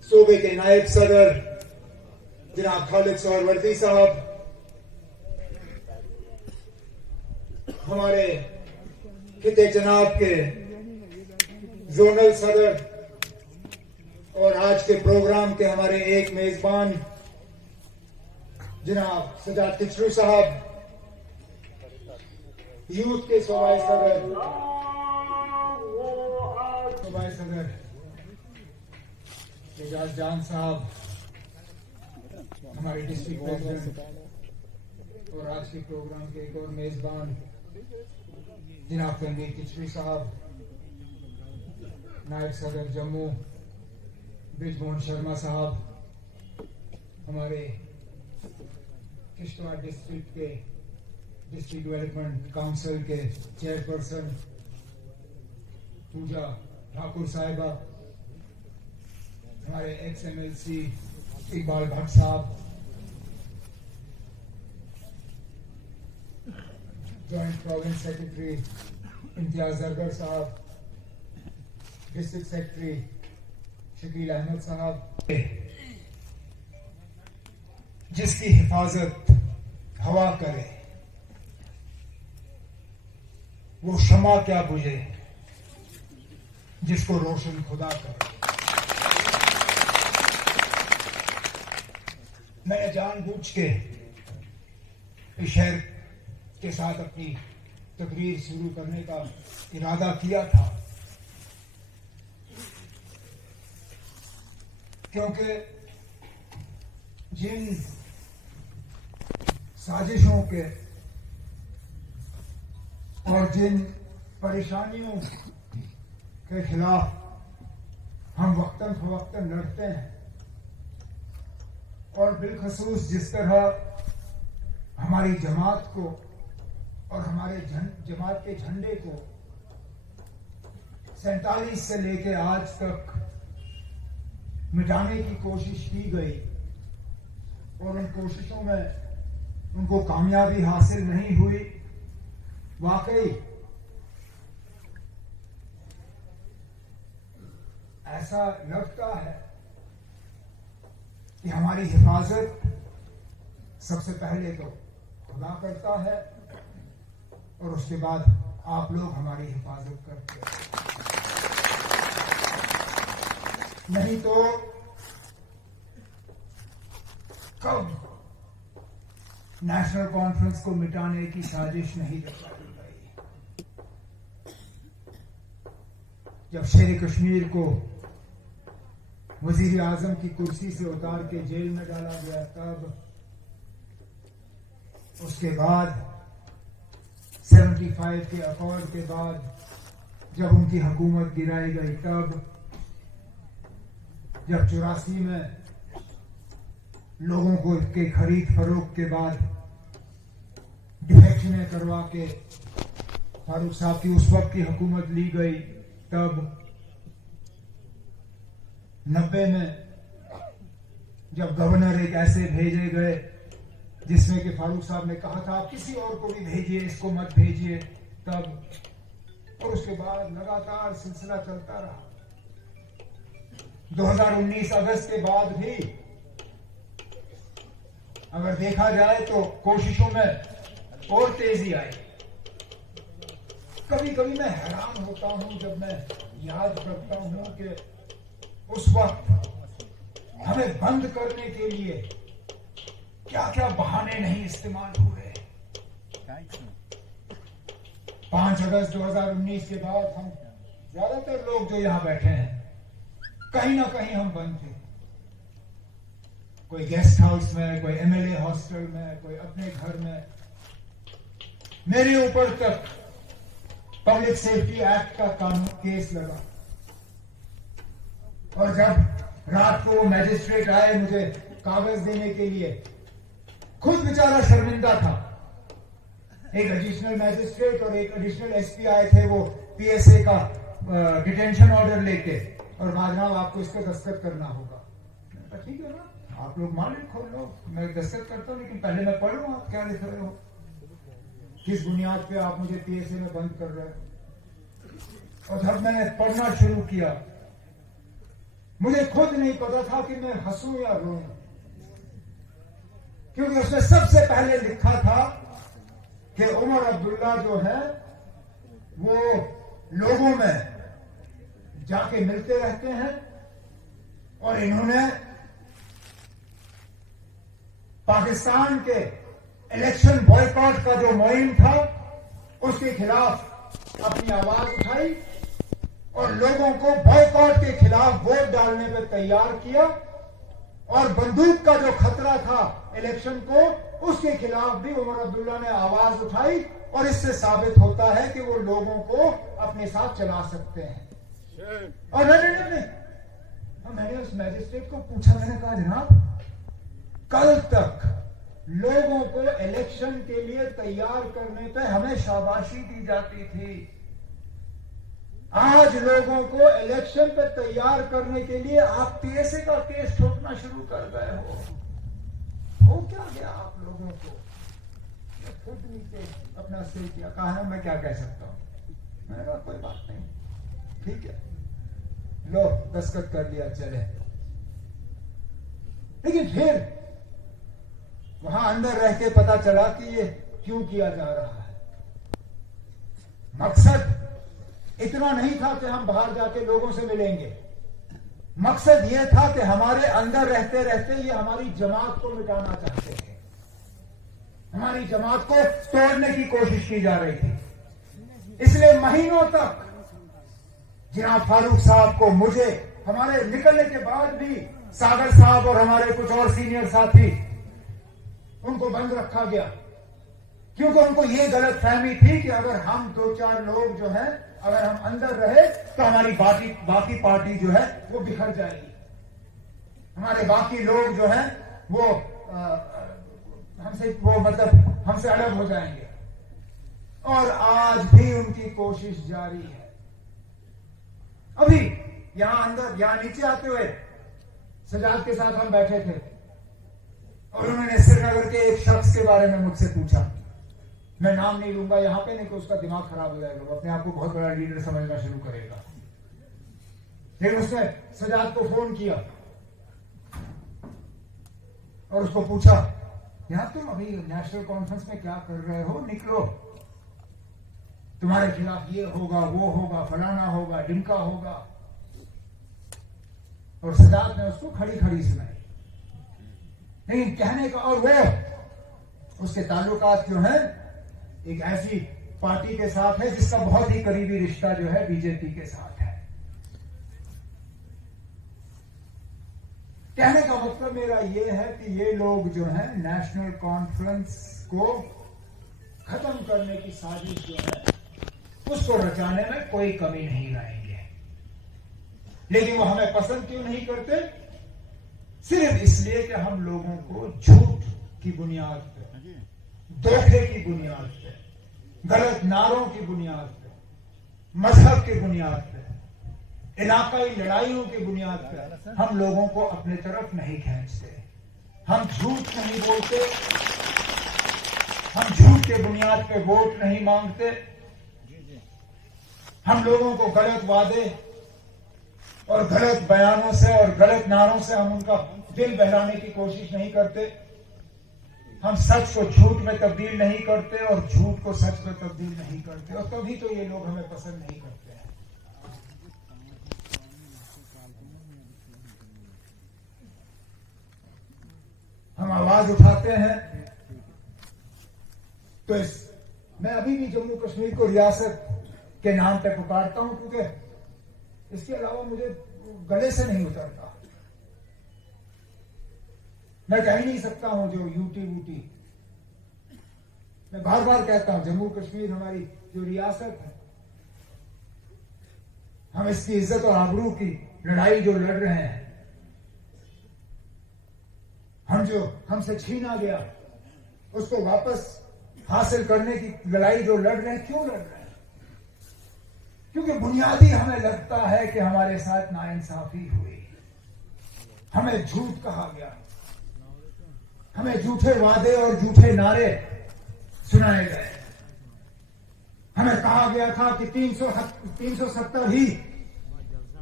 सूबे के नायब सदर जनाब खालिद सहरवर्दी साहब, हमारे खिते जनाब के जोनल सदर और आज के प्रोग्राम के हमारे एक मेजबान जनाब सजाद तिचरू साहब, यूथ के सूबाई सदर एजाज जान साहब, हमारे डिस्ट्रिक्ट प्रेसिडेंट और आज के प्रोग्राम के एक और मेजबान जनाब तनवीर किचरी साहब, नायब सदर जम्मू ब्रिजमोहन शर्मा साहब, हमारे किश्तवाड़ डिस्ट्रिक्ट के डिस्ट्रिक्ट डेवलपमेंट काउंसिल के चेयरपर्सन पूजा ठाकुर साहिबा, हमारे एक्स MLC इकबाल भट्ट साहब, joint province secretary Imtiaz Zargar साहब, डिस्ट्रिक्ट सेक्रेटरी शकील अहमद साहब, जिसकी हिफाजत हवा करे वो शमा क्या बुझे जिसको रोशन खुदा करे। मैंने जानबूझ के इस शहर के साथ अपनी तकरीर शुरू करने का इरादा किया था, क्योंकि जिन साजिशों के और जिन परेशानियों के खिलाफ हम वक्तन फवक्तन लड़ते हैं, और बिलखसूस जिस तरह हमारी जमात को और हमारे जमात के झंडे को 47 से लेकर आज तक मिटाने की कोशिश की गई और उन कोशिशों में उनको कामयाबी हासिल नहीं हुई, वाकई ऐसा लगता है कि हमारी हिफाजत सबसे पहले तो खुदा करता है और उसके बाद आप लोग हमारी हिफाजत करते हैं। नहीं तो कब नेशनल कॉन्फ्रेंस को मिटाने की साजिश नहीं रचाई गई। जब शेर कश्मीर को वजीर आजम की कुर्सी से उतार के जेल में डाला गया, तब उसके बाद 75 के अकॉर्ड के बाद जब उनकी हुकूमत गिराई गई, तब जब 84 में लोगों को के खरीद फरोख्त के बाद डिफेक्शनें करवा के फारूक साहब की उस वक्त की हुकूमत ली गई, तब 90 में जब गवर्नर एक ऐसे भेजे गए जिसमें कि फारूक साहब ने कहा था आप किसी और को भी भेजिए, इसको मत भेजिए, तब और उसके बाद लगातार सिलसिला चलता रहा। 2019 अगस्त के बाद भी अगर देखा जाए तो कोशिशों में और तेजी आई। कभी कभी मैं हैरान होता हूं जब मैं याद करता हूं कि उस वक्त हमें बंद करने के लिए क्या क्या बहाने नहीं इस्तेमाल हुए। 5 अगस्त 2019 के बाद हम ज्यादातर लोग जो यहां बैठे हैं कहीं ना कहीं हम बंद थे, कोई गेस्ट हाउस में, कोई MLA हॉस्टल में, कोई अपने घर में। मेरे ऊपर तक पब्लिक सेफ्टी एक्ट का कानून केस लगा, और जब रात को वो मैजिस्ट्रेट आए मुझे कागज देने के लिए, खुद बेचारा शर्मिंदा था। एक एडिशनल मैजिस्ट्रेट और एक एडिशनल SP आए थे, वो PSA का डिटेंशन ऑर्डर लेके, और जनाब आपको इस पर दस्तखत करना होगा। ठीक है ना, आप लोग मालिक खोल लो, मैं दस्तखत करता हूं, लेकिन पहले मैं पढ़ लूं आप क्या लिख रहे हो, किस बुनियाद पे आप मुझे PSA में बंद कर रहे हो। और जब मैंने पढ़ना शुरू किया, मुझे खुद नहीं पता था कि मैं हंसूं या रोऊं, क्योंकि उसने सबसे पहले लिखा था कि उमर अब्दुल्ला जो है वो लोगों में जाके मिलते रहते हैं और इन्होंने पाकिस्तान के इलेक्शन बॉयकॉट का जो मुहिम था उसके खिलाफ अपनी आवाज उठाई और लोगों को बॉयकॉट के खिलाफ वोट डालने पर तैयार किया, और बंदूक का जो खतरा था इलेक्शन को उसके खिलाफ भी उमर अब्दुल्ला ने आवाज उठाई, और इससे साबित होता है कि वो लोगों को अपने साथ चला सकते हैं। और नहीं, मैंने उस मैजिस्ट्रेट को पूछा, मैंने कहा जनाब कल तक लोगों को इलेक्शन के लिए तैयार करने पे हमें शाबाशी दी जाती थी, आज लोगों को इलेक्शन पे तैयार करने के लिए आप पीएसए का केस ठोकना शुरू कर गए हो क्या गया आप लोगों को? खुद नीचे अपना सिर किया, कहा मैं क्या कह सकता हूं, मैंने कहा कोई बात नहीं, ठीक है, लो दस्तखत कर लिया, चले। लेकिन फिर वहां अंदर रह के पता चला कि ये क्यों किया जा रहा है। मकसद इतना नहीं था कि हम बाहर जाके लोगों से मिलेंगे, मकसद यह था कि हमारे अंदर रहते रहते ये हमारी जमात को मिटाना चाहते थे, हमारी जमात को तोड़ने की कोशिश की जा रही थी। इसलिए महीनों तक जनाब फारूक साहब को, मुझे, हमारे निकलने के बाद भी सागर साहब और हमारे कुछ और सीनियर साथी, उनको बंद रखा गया, क्योंकि उनको ये गलत फहमी थी कि अगर हम 2-4 लोग जो हैं, अगर हम अंदर रहे तो हमारी बाकी पार्टी जो है वो बिखर जाएगी, हमारे बाकी लोग जो हैं वो हमसे अलग हो जाएंगे। और आज भी उनकी कोशिश जारी है। अभी यहां अंदर, यहां नीचे आते हुए सजाद के साथ हम बैठे थे और उन्होंने श्रीनगर के एक शख्स के बारे में मुझसे पूछा, मैं नाम नहीं लूंगा यहां पे, नहीं तो उसका दिमाग खराब हो जाएगा, वो अपने आप को बहुत बड़ा लीडर समझना शुरू करेगा। फिर उसने सजाद को फोन किया और उसको पूछा, यार तुम अभी नेशनल कॉन्फ्रेंस में क्या कर रहे हो, निकलो, तुम्हारे खिलाफ ये होगा, वो होगा, फलाना होगा, डिमका होगा। और सजाद ने उसको खड़ी खड़ी सुनाई। लेकिन कहने का, और वो उसके ताल्लुकात जो है एक ऐसी पार्टी के साथ है जिसका बहुत ही करीबी रिश्ता जो है बीजेपी के साथ है। कहने का मतलब मेरा यह है कि ये लोग जो है नेशनल कॉन्फ्रेंस को खत्म करने की साजिश जो है उसको रचाने में कोई कमी नहीं लाएंगे। लेकिन वो हमें पसंद क्यों नहीं करते? सिर्फ इसलिए कि हम लोगों को झूठ की बुनियाद पे, धोखे की बुनियाद पे, गलत नारों की बुनियाद पे, मजहब की बुनियाद पे, इलाकाई लड़ाइयों की बुनियाद पे हम लोगों को अपने तरफ नहीं खींचते। हम झूठ नहीं बोलते, हम झूठ के बुनियाद पे वोट नहीं मांगते, हम लोगों को गलत वादे और गलत बयानों से और गलत नारों से हम उनका दिल बहलाने की कोशिश नहीं करते। हम सच को झूठ में तब्दील नहीं करते और झूठ को सच में तब्दील नहीं करते, और तभी तो ये लोग हमें पसंद नहीं करते हैं। हम आवाज उठाते हैं तो मैं अभी भी जम्मू कश्मीर को रियासत के नाम पे पुकारता हूं, क्योंकि इसके अलावा मुझे गले से नहीं उतरता। मैं कह ही नहीं सकता हूं जो यूटी वूटी, मैं बार बार कहता हूं जम्मू कश्मीर हमारी जो रियासत है, हम इसकी इज्जत और आबरू की लड़ाई जो लड़ रहे हैं, हम जो हमसे छीना गया उसको वापस हासिल करने की लड़ाई जो लड़ रहे हैं, क्यों लड़ रहे हैं? क्योंकि बुनियादी हमें लगता है कि हमारे साथ नाइंसाफी हुई, हमें झूठ कहा गया, हमें झूठे वादे और झूठे नारे सुनाए गए। हमें कहा गया था कि 370 ही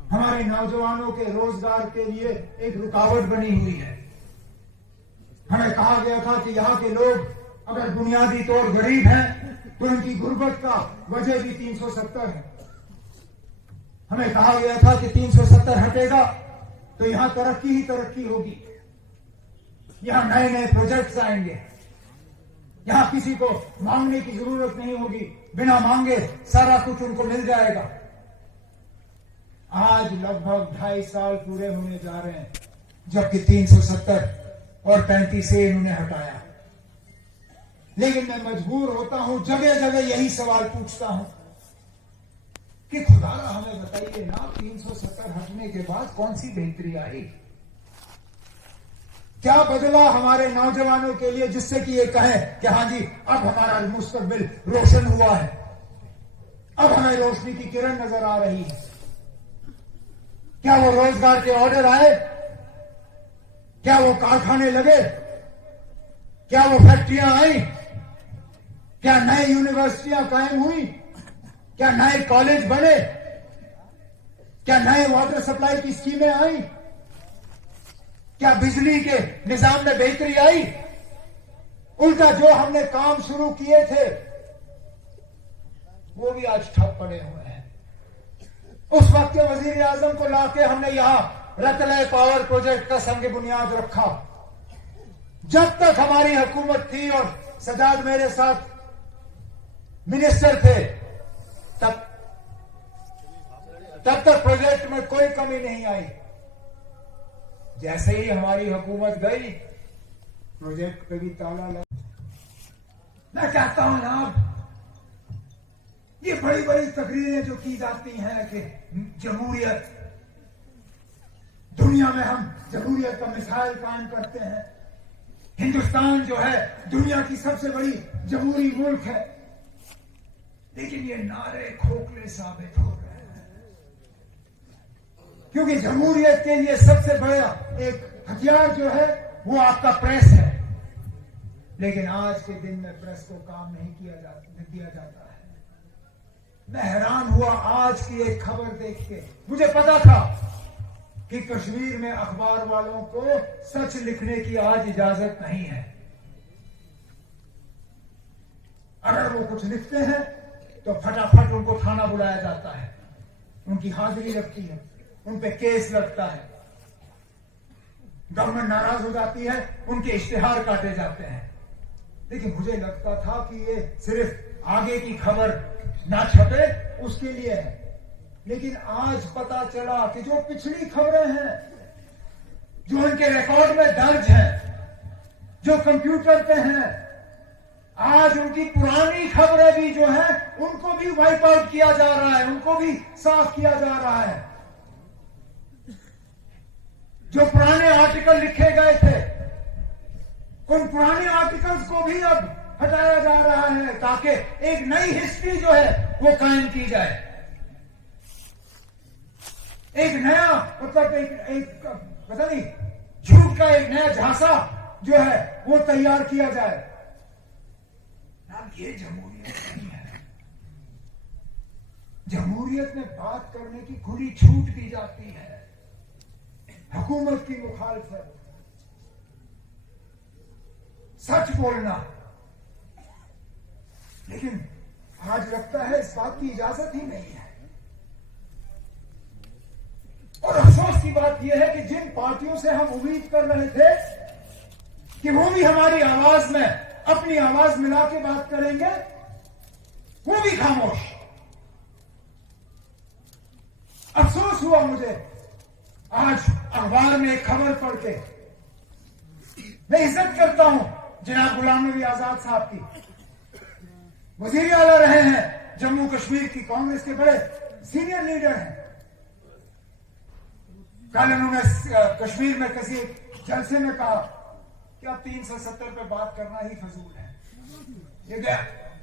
हमारे नौजवानों के रोजगार के लिए एक रुकावट बनी हुई है। हमें कहा गया था कि यहाँ के लोग अगर बुनियादी तौर गरीब हैं तो उनकी गुर्बत का वजह भी 370 है। हमें कहा गया था कि 370 हटेगा तो यहां तरक्की ही तरक्की होगी, यहां नए नए प्रोजेक्ट्स आएंगे, यहां किसी को मांगने की जरूरत नहीं होगी, बिना मांगे सारा कुछ उनको मिल जाएगा। आज लगभग 2.5 साल पूरे होने जा रहे हैं जबकि 370 और 35 से इन्होंने हटाया। लेकिन मैं मजबूर होता हूं, जगह जगह यही सवाल पूछता हूं कि खुदारा हमें बताइए ना, 370 हटने के बाद कौन सी बेहतरी आई? क्या बदला हमारे नौजवानों के लिए जिससे कि ये कहें कि हां जी अब हमारा मुस्तकबिल रोशन हुआ है, अब हमें रोशनी की किरण नजर आ रही है? क्या वो रोजगार के ऑर्डर आए? क्या वो कारखाने लगे? क्या वो फैक्ट्रियां आई? क्या नई यूनिवर्सिटियां कायम हुई? क्या नए कॉलेज बने? क्या नए वाटर सप्लाई की स्कीमें आई? क्या बिजली के निजाम में बेहतरी आई? उल्टा जो हमने काम शुरू किए थे वो भी आज ठप पड़े हुए हैं। उस वक्त के वजीर आजम को लाके हमने यहां रतलय पावर प्रोजेक्ट का संग बुनियाद रखा। जब तक हमारी हुकूमत थी और सजाद मेरे साथ मिनिस्टर थे तब तक प्रोजेक्ट में कोई कमी नहीं आई। जैसे ही हमारी हुकूमत गई प्रोजेक्ट पे भी ताला लगा। मैं कहता हूं जनाब, ये बड़ी बड़ी तकरीरें जो की जाती हैं कि जमहूरियत, दुनिया में हम जमहूरियत का मिसाल कायम करते हैं, हिंदुस्तान जो है दुनिया की सबसे बड़ी जमहूरी मुल्क है, लेकिन ये नारे खोखले साबित हो रहे हैं। क्योंकि जमहूरियत के लिए सबसे बड़ा एक हथियार जो है वो आपका प्रेस है, लेकिन आज के दिन में प्रेस को काम नहीं दिया जाता है। मैं हैरान हुआ आज की एक खबर देख के। मुझे पता था कि कश्मीर में अखबार वालों को सच लिखने की आज इजाजत नहीं है। अगर वो कुछ लिखते हैं तो फटाफट उनको थाना बुलाया जाता है, उनकी हाजिरी लगती है, उन पे केस लगता है, गवर्नमेंट नाराज हो जाती है, उनके इश्तिहार काटे जाते हैं। लेकिन मुझे लगता था कि ये सिर्फ आगे की खबर ना छपे उसके लिए है, लेकिन आज पता चला कि जो पिछली खबरें हैं, जो उनके रिकॉर्ड में दर्ज हैं, जो कंप्यूटर पे हैं, आज उनकी पुरानी खबरें भी जो है उनको भी वाइप आउट किया जा रहा है, उनको भी साफ किया जा रहा है। जो पुराने आर्टिकल लिखे गए थे उन पुराने आर्टिकल्स को भी अब हटाया जा रहा है ताकि एक नई हिस्ट्री जो है वो कायम की जाए, एक नया मतलब एक पता नहीं झूठ का एक नया झांसा जो है वो तैयार किया जाए। ये जमहूरियत नहीं है। जमहूरियत में बात करने की खुली छूट दी जाती है, हुकूमत की मुखालफत, सच बोलना, लेकिन आज लगता है इस बात की इजाजत ही नहीं है। और अफसोस की बात यह है कि जिन पार्टियों से हम उम्मीद कर रहे थे कि वो भी हमारी आवाज में अपनी आवाज मिला के बात करेंगे, वो भी खामोश। अफसोस हुआ मुझे आज अखबार में एक खबर पढ़ के। मैं इज्जत करता हूं जनाब गुलाम नबी आजाद साहब की, वजीर आला रहे हैं, जम्मू कश्मीर की कांग्रेस के बड़े सीनियर लीडर हैं। कल उन्होंने कश्मीर में किसी जलसे में कहा कि अब 370 पे बात करना ही फजूल है। ये